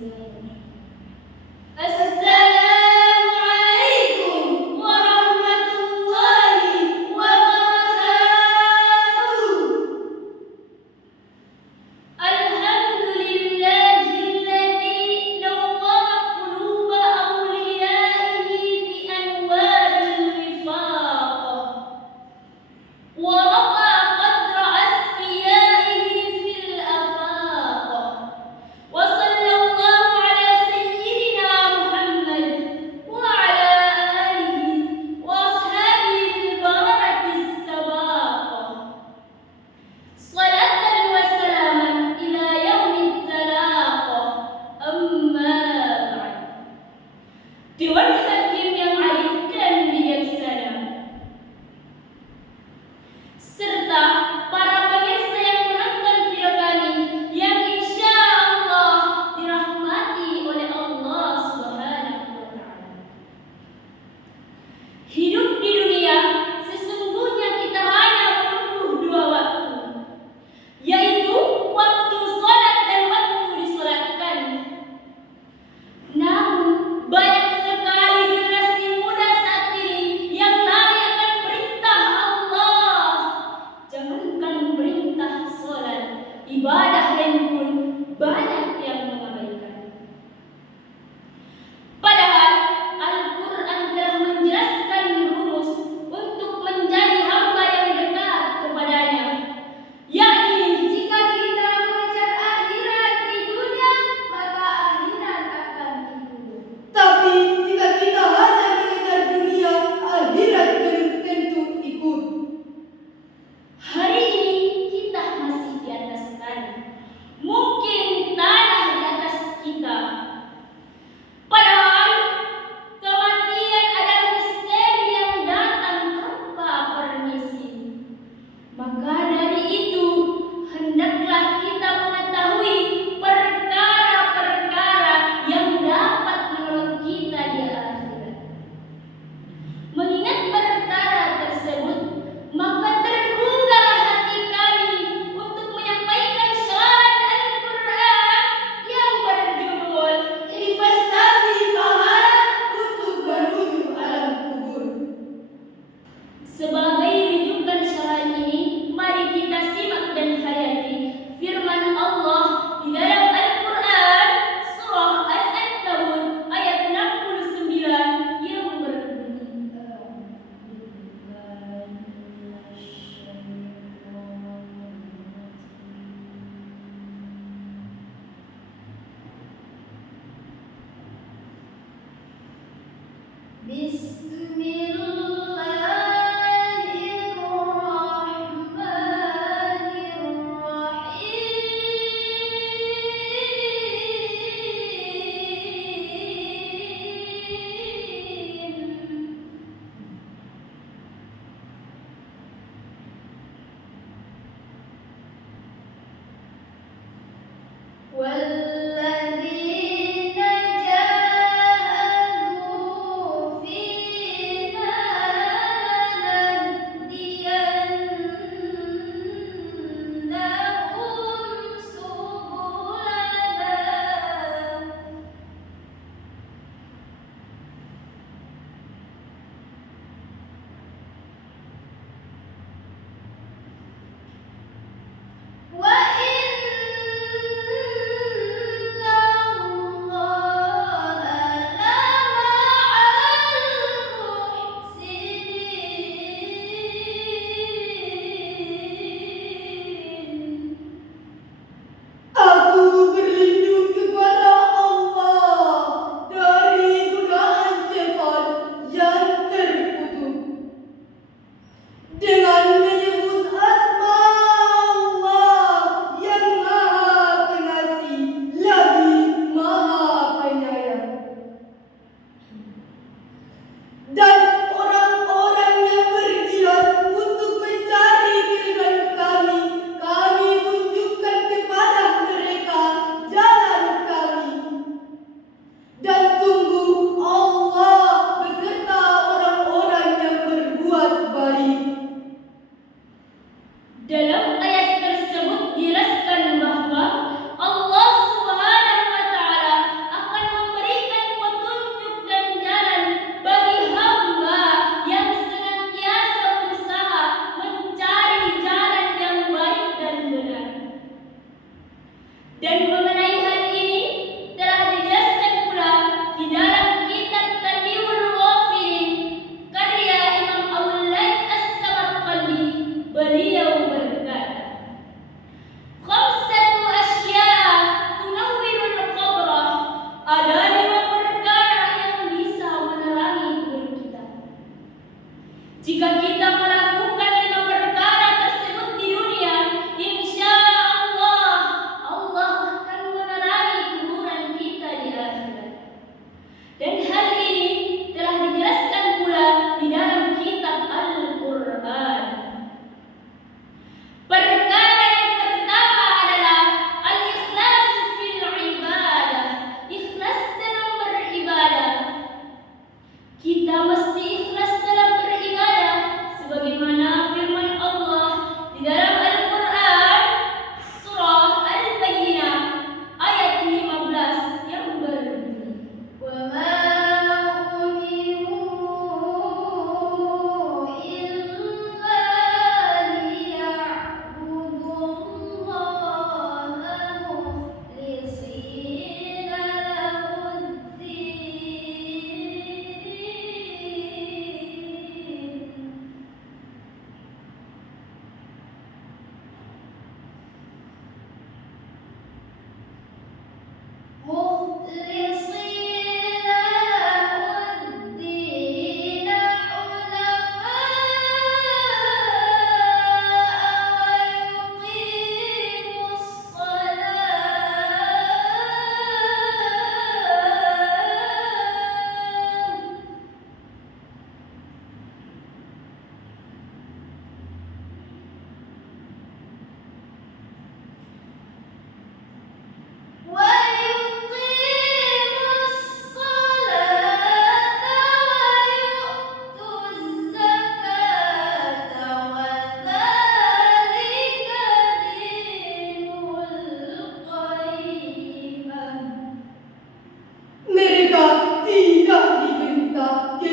Assalamualaikum warahmatullahi wabarakatuh. Alhamdulillahilladzi nawwara quluba awliyaihi bi anwaril wifaq wa rafa'a qadra asfiyaihi fil afaq. Wa sallallahu ala sayyidina Muhammad wa ala alihi wa ashabihi barakatis sabaq. Salatan wa salaman ila yaumil talaq. Amma ba'd. Dewan Hakim yang arif dan bijaksana, serta para pemirsa yang menonton video kami yang insya Allah dirahmati oleh Allah Subhanahu wa Ta'ala. Hidup di dunia sesungguhnya kita hanya menempuh dua waktu, yaitu waktu sholat dan waktu disolatkan. Namun banyak sekali generasi muda saat ini yang lari akan perintah Allah. Jangankan perintah sholat, ibadah lain pun banyak yang mengabaikan. Padahal Al-Quran telah menjelaskan rumus untuk menjadi hamba yang dekat kepadanya, yakni jika kita mengejar akhirat di dunia, maka akhirat akan ikut. Tapi jika kita hanya mengejar dunia, akhirat belum tentu ikut. Hari ini kita masih di atas tanah, mungkin tanah di atas kita. Padahal kematian adalah misteri yang datang tanpa permisi. Maka dari itu, hendaklah kita mengetahui perkara-perkara yang dapat menolong kita di akhirat. Mengingat perkara tersebut, maka tergugahlah hati kami untuk menyampaikan syarah Al-Quran yang berjudul Investasi pahala untuk menuju alam kubur. Sebagai rujukan syarah ini, mari kita simak dan hayati firman Allah di dalam Al-Quran surah Al-Ankabut ayat 69 yang berbunyi, Bismillahirrahmanirrahim. والذين جاهدوا فينا لنهدينهم سبلنا. Aku berlindung kepada Allah dari godaan syaitan yang terkutuk. Dengan menyebut asma Allah yang Maha Pengasih lagi Maha Penyayang. Dan orang-orang yang berjihad untuk mencari keridhaan kami, kami tunjukkan kepada mereka jalan kami. Dan sungguh Allah beserta orang-orang yang berbuat baik. Dalam ayat tersebut dijelaskan bahwa Allah Subhanahu wa Ta'ala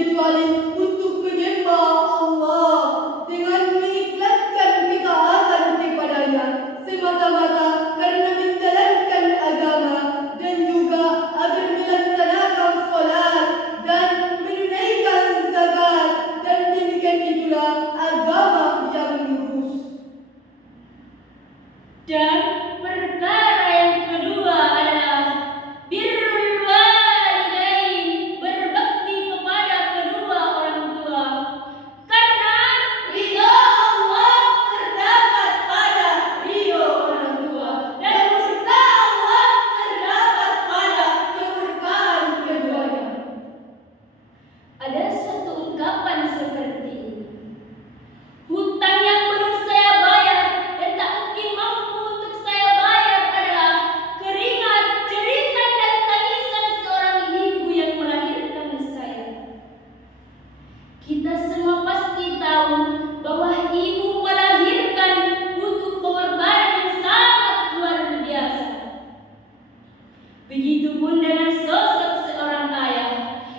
kecuali untuk menyembah Allah dengan mengikhlaskan ketaatan kepadanya semata-mata karena menjalankan agama dan juga agar melaksanakan salat dan menunaikan zakat, dan demikian itulah agama yang lurus. Dan perkara yang kedua adalah birrul walidain, berbakti kepada kedua orang tua. Karena ridho Allah terdapat pada ridho orang tua, dan murka Allah terdapat pada kemurkaan keduanya. Ada suatu ungkapan seperti ini: hutang yang belum saya bayar dan tak mungkin mampu untuk saya bayar adalah keringat, jeritan, dan tangisan seorang ibu yang melahirkan saya. Kita semua pasti tahu bahwa ibu melahirkan butuh pengorbanan yang sangat luar biasa. Begitupun dengan sosok seorang ayah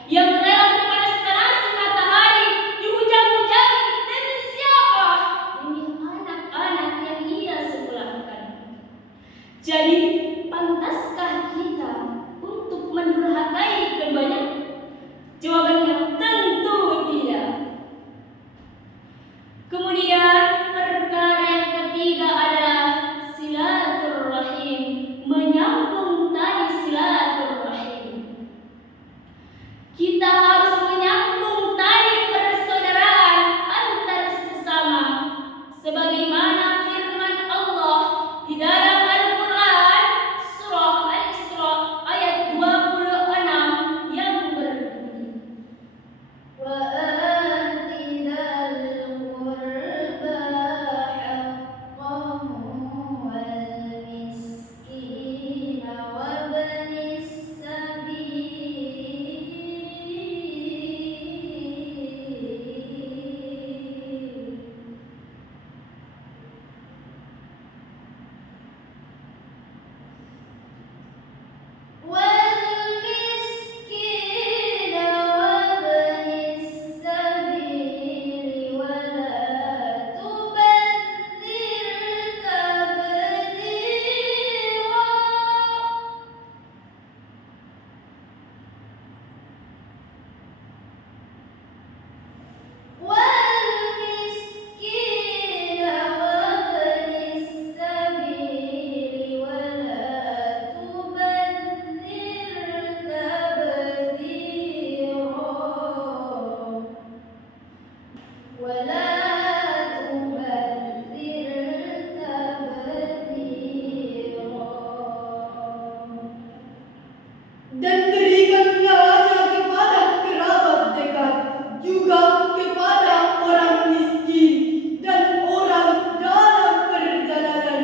yang rela memanaskan matahari, dihujang-hujangi demi siapa? Demi anak-anak yang ia sekolahkan. Jadi, pantaskah kita untuk mendurhakai keduanya? Jawabannya tentu tidak. Kemudian perkara yang ketiga adalah silaturrahim, menyambung tali silaturrahim. Kita harus menyambung tali persaudaraan antar sesama, sebagaimana firman Allah di dalam Al-Quran surah Al-Isra ayat 26 yang berbunyi, wa ati dzal qurba haqqahu wal miskina wa banis sabil dan berikan nyawanya kepada kerabat dekat, juga kepada orang miskin dan orang dalam perjalanan,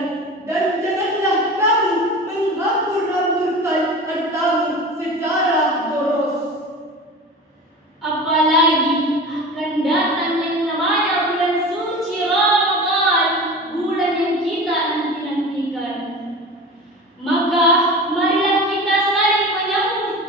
dan janganlah kamu menghambur-hamburkan hartamu secara boros. Apalagi akan datang yang namanya bulan suci Ramadan, bulan yang kita nanti-nantikan. Maka marilah kita saling menyambut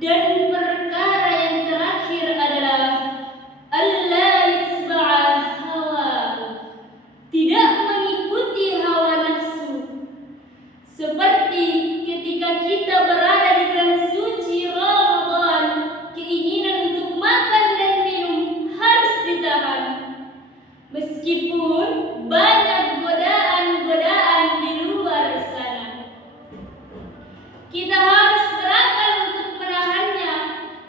Dan perkara yang terakhir adalah Allah yatba'a hawa, tidak mengikuti hawa nafsu. Seperti ketika kita berada di bulan suci Ramadan, keinginan untuk makan dan minum harus ditahan. Meskipun banyak godaan-godaan di luar sana, kita harus berakal untuk menahannya,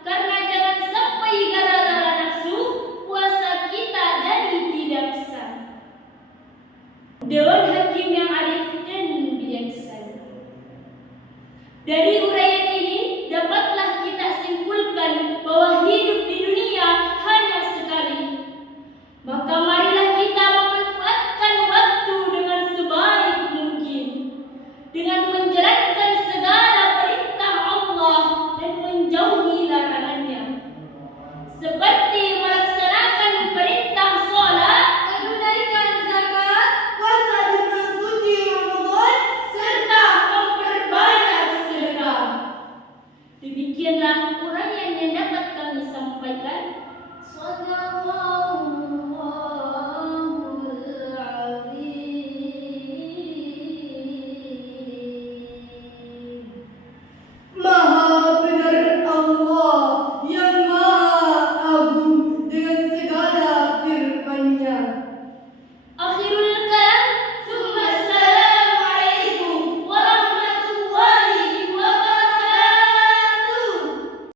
karena jangan sampai gara-gara nafsu puasa kita jadi tidak sah. Dewan Hakim yang arif dan bijaksana. Dari uraian ini dapatlah kita simpulkan bahwa hidup